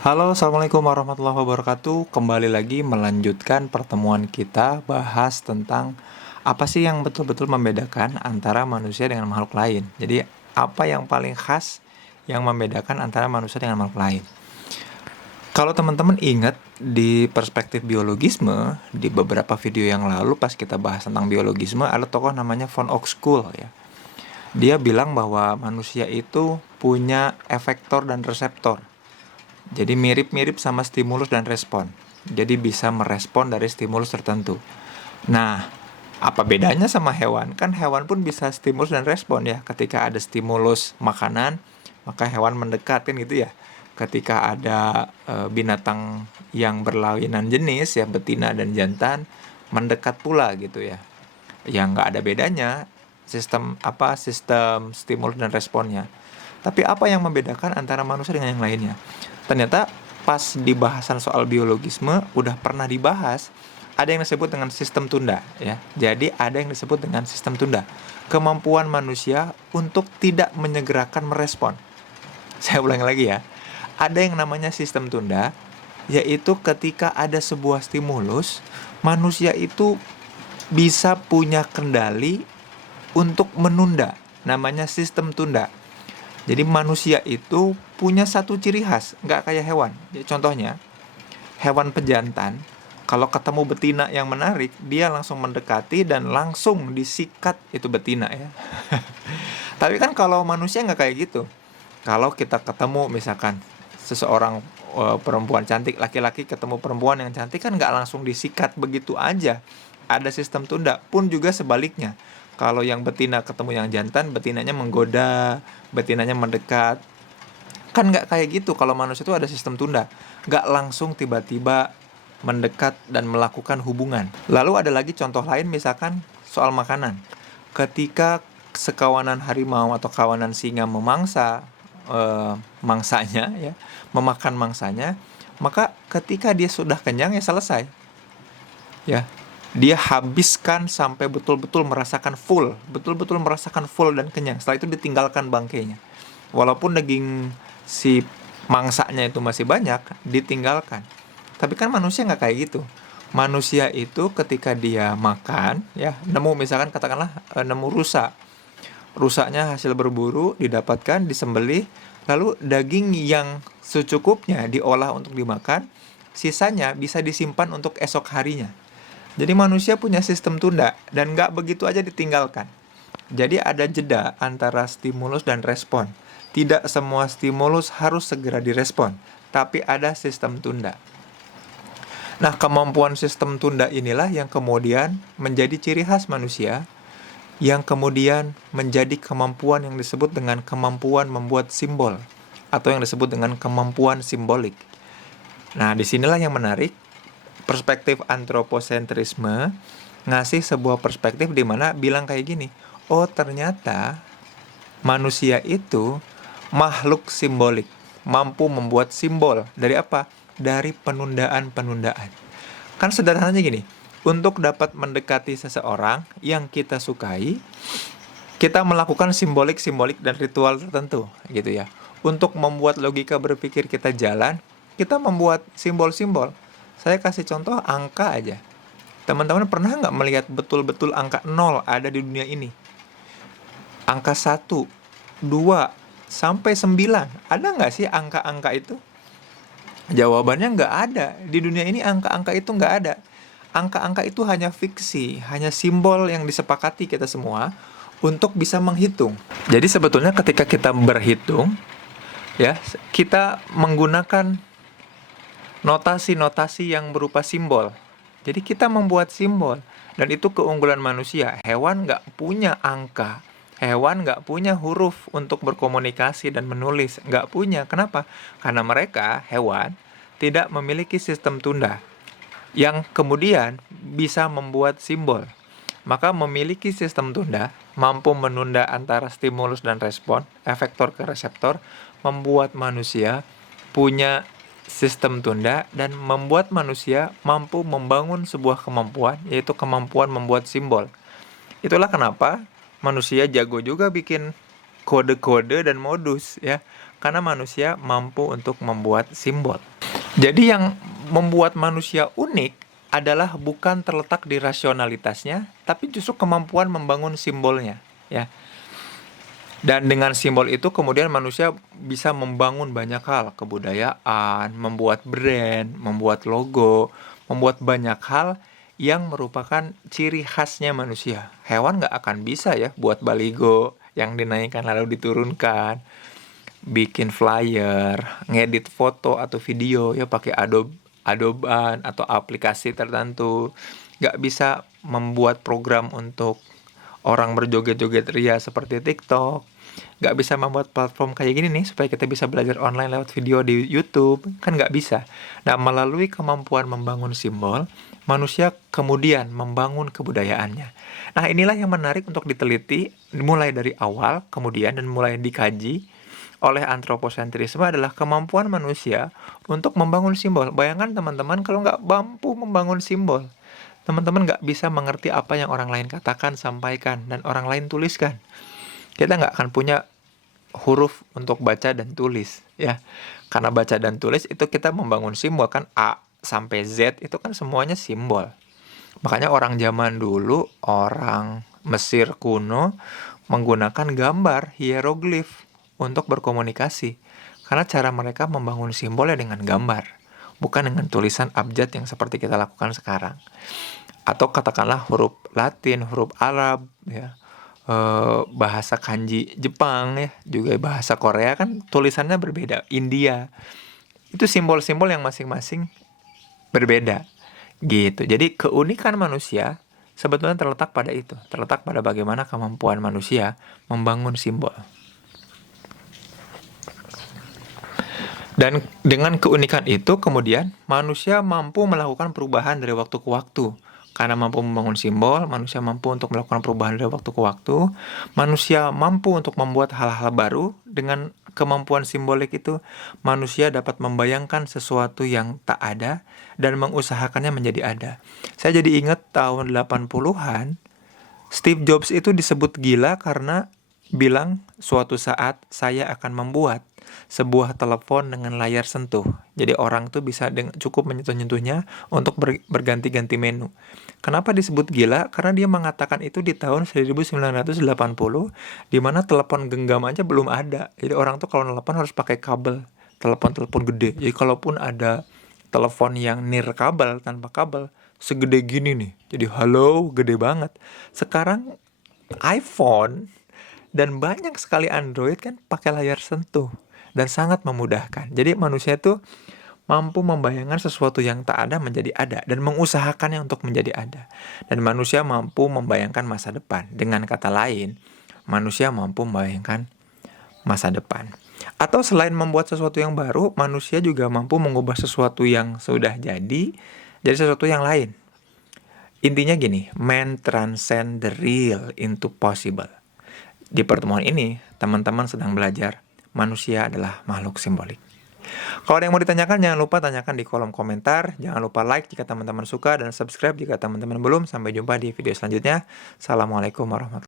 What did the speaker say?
Halo, Assalamualaikum warahmatullahi wabarakatuh. Kembali lagi melanjutkan pertemuan kita bahas tentang apa sih yang betul-betul membedakan antara manusia dengan makhluk lain. Jadi, apa yang paling khas yang membedakan antara manusia dengan makhluk lain. Kalau teman-teman ingat di perspektif biologisme, di beberapa video yang lalu pas kita bahas tentang biologisme, ada tokoh namanya von Uexküll ya. Dia bilang bahwa manusia itu punya efektor dan reseptor. Jadi mirip-mirip sama stimulus dan respon. Jadi bisa merespon dari stimulus tertentu. Nah, apa bedanya sama hewan? Kan hewan pun bisa stimulus dan respon ya. Ketika ada stimulus makanan, maka hewan mendekat kan gitu ya. Ketika ada binatang yang berlawanan jenis ya, betina dan jantan, mendekat pula gitu ya. Yang nggak ada bedanya sistem stimulus dan responnya. Tapi apa yang membedakan antara manusia dengan yang lainnya? Ternyata pas di bahasan soal biologisme udah pernah dibahas, ada yang disebut dengan sistem tunda ya. Jadi ada yang disebut dengan sistem tunda. Kemampuan manusia untuk tidak menyegerakan merespon. Saya ulang lagi ya. Ada yang namanya sistem tunda, yaitu ketika ada sebuah stimulus, manusia itu bisa punya kendali untuk menunda. Namanya sistem tunda. Jadi manusia itu punya satu ciri khas, nggak kayak hewan. Jadi, contohnya, hewan pejantan, kalau ketemu betina yang menarik, dia langsung mendekati dan langsung disikat itu betina ya. Tapi kan kalau manusia nggak kayak gitu. Kalau kita ketemu misalkan seseorang perempuan cantik, laki-laki ketemu perempuan yang cantik kan nggak langsung disikat begitu aja. Ada sistem tunda, pun juga sebaliknya. Kalau yang betina ketemu yang jantan, betinanya menggoda, betinanya mendekat. Kan nggak kayak gitu, kalau manusia itu ada sistem tunda. Nggak langsung tiba-tiba mendekat dan melakukan hubungan. Lalu ada lagi contoh lain misalkan soal makanan. Ketika sekawanan harimau atau kawanan singa memangsa mangsanya ya, memakan mangsanya, maka ketika dia sudah kenyang ya selesai. Ya, dia habiskan sampai betul-betul merasakan full, betul-betul merasakan full dan kenyang. Setelah itu ditinggalkan bangkainya. Walaupun daging si mangsanya itu masih banyak, ditinggalkan. Tapi kan manusia nggak kayak gitu. Manusia itu ketika dia makan, ya nemu misalkan katakanlah nemu rusa. Rusaknya hasil berburu didapatkan, disembelih, lalu daging yang secukupnya diolah untuk dimakan, sisanya bisa disimpan untuk esok harinya. Jadi manusia punya sistem tunda dan nggak begitu aja ditinggalkan. Jadi ada jeda antara stimulus dan respon. Tidak semua stimulus harus segera direspon, tapi ada sistem tunda. Nah, kemampuan sistem tunda inilah yang kemudian menjadi ciri khas manusia, yang kemudian menjadi kemampuan yang disebut dengan kemampuan membuat simbol, atau yang disebut dengan kemampuan simbolik. Nah, disinilah yang menarik, perspektif antroposentrisme ngasih sebuah perspektif di mana bilang kayak gini, oh ternyata manusia itu makhluk simbolik, mampu membuat simbol. Dari apa? Dari penundaan-penundaan. Kan sederhananya gini, untuk dapat mendekati seseorang yang kita sukai, kita melakukan simbolik-simbolik dan ritual tertentu, gitu ya. Untuk membuat logika berpikir kita jalan, kita membuat simbol-simbol. Saya kasih contoh angka aja. Teman-teman pernah nggak melihat betul-betul angka 0 ada di dunia ini? Angka 1, 2, sampai 9. Ada nggak sih angka-angka itu? Jawabannya nggak ada. Di dunia ini angka-angka itu nggak ada. Angka-angka itu hanya fiksi, hanya simbol yang disepakati kita semua untuk bisa menghitung. Jadi sebetulnya ketika kita berhitung, ya, kita menggunakan notasi-notasi yang berupa simbol. Jadi kita membuat simbol. Dan itu keunggulan manusia. Hewan nggak punya angka. Hewan nggak punya huruf untuk berkomunikasi dan menulis. Nggak punya. Kenapa? Karena mereka, hewan, tidak memiliki sistem tunda yang kemudian bisa membuat simbol. Maka memiliki sistem tunda, mampu menunda antara stimulus dan respon, efektor ke reseptor, membuat manusia punya sistem tunda dan membuat manusia mampu membangun sebuah kemampuan, yaitu kemampuan membuat simbol. Itulah kenapa manusia jago juga bikin kode-kode dan modus ya. Karena manusia mampu untuk membuat simbol. Jadi yang membuat manusia unik adalah bukan terletak di rasionalitasnya, tapi justru kemampuan membangun simbolnya, ya. Dan dengan simbol itu kemudian manusia bisa membangun banyak hal, kebudayaan, membuat brand, membuat logo, membuat banyak hal yang merupakan ciri khasnya manusia. Hewan nggak akan bisa ya buat baligo yang dinaikkan lalu diturunkan, bikin flyer, ngedit foto atau video ya pakai Adobe atau aplikasi tertentu. Nggak bisa membuat program untuk orang berjoget-joget ria seperti TikTok. Nggak bisa membuat platform kayak gini nih supaya kita bisa belajar online lewat video di YouTube. Kan nggak bisa. Nah, melalui kemampuan membangun simbol, manusia kemudian membangun kebudayaannya. Nah, inilah yang menarik untuk diteliti mulai dari awal, kemudian dan mulai dikaji oleh antroposentrisme adalah kemampuan manusia untuk membangun simbol. Bayangkan teman-teman kalau nggak mampu membangun simbol, teman-teman nggak bisa mengerti apa yang orang lain katakan, sampaikan, dan orang lain tuliskan. Kita nggak akan punya huruf untuk baca dan tulis, ya. Karena baca dan tulis itu kita membangun simbol, kan A sampai Z itu kan semuanya simbol. Makanya orang zaman dulu, orang Mesir kuno menggunakan gambar, hieroglif untuk berkomunikasi. Karena cara mereka membangun simbolnya dengan gambar, bukan dengan tulisan abjad yang seperti kita lakukan sekarang. Atau katakanlah huruf Latin, huruf Arab, ya, bahasa kanji Jepang, ya, juga bahasa Korea kan tulisannya berbeda. India, itu simbol-simbol yang masing-masing berbeda, gitu. Jadi keunikan manusia sebetulnya terletak pada itu, terletak pada bagaimana kemampuan manusia membangun simbol. Dan dengan keunikan itu kemudian manusia mampu melakukan perubahan dari waktu ke waktu. Karena mampu membangun simbol, manusia mampu untuk melakukan perubahan dari waktu ke waktu. Manusia mampu untuk membuat hal-hal baru. Dengan kemampuan simbolik itu, manusia dapat membayangkan sesuatu yang tak ada dan mengusahakannya menjadi ada. Saya jadi ingat tahun 80-an, Steve Jobs itu disebut gila karena bilang suatu saat saya akan membuat sebuah telepon dengan layar sentuh. Jadi orang tuh bisa cukup menyentuh-nyentuhnya untuk berganti-ganti menu. Kenapa disebut gila? Karena dia mengatakan itu di tahun 1980, di mana telepon genggam aja belum ada. Jadi orang tuh kalau telepon harus pakai kabel, telepon-telepon gede. Jadi kalaupun ada telepon yang nirkabel, tanpa kabel, segede gini nih. Jadi halo, gede banget. Sekarang iPhone dan banyak sekali Android kan pakai layar sentuh dan sangat memudahkan. Jadi manusia itu mampu membayangkan sesuatu yang tak ada menjadi ada dan mengusahakannya untuk menjadi ada. Dan manusia mampu membayangkan masa depan. Dengan kata lain, manusia mampu membayangkan masa depan. Atau selain membuat sesuatu yang baru, manusia juga mampu mengubah sesuatu yang sudah jadi sesuatu yang lain. Intinya gini, man transcend the real into possible. Di pertemuan ini, teman-teman sedang belajar manusia adalah makhluk simbolik. Kalau ada yang mau ditanyakan, jangan lupa tanyakan di kolom komentar. Jangan lupa like jika teman-teman suka dan subscribe jika teman-teman belum. Sampai jumpa di video selanjutnya. Assalamualaikum warahmatullahi wabarakatuh.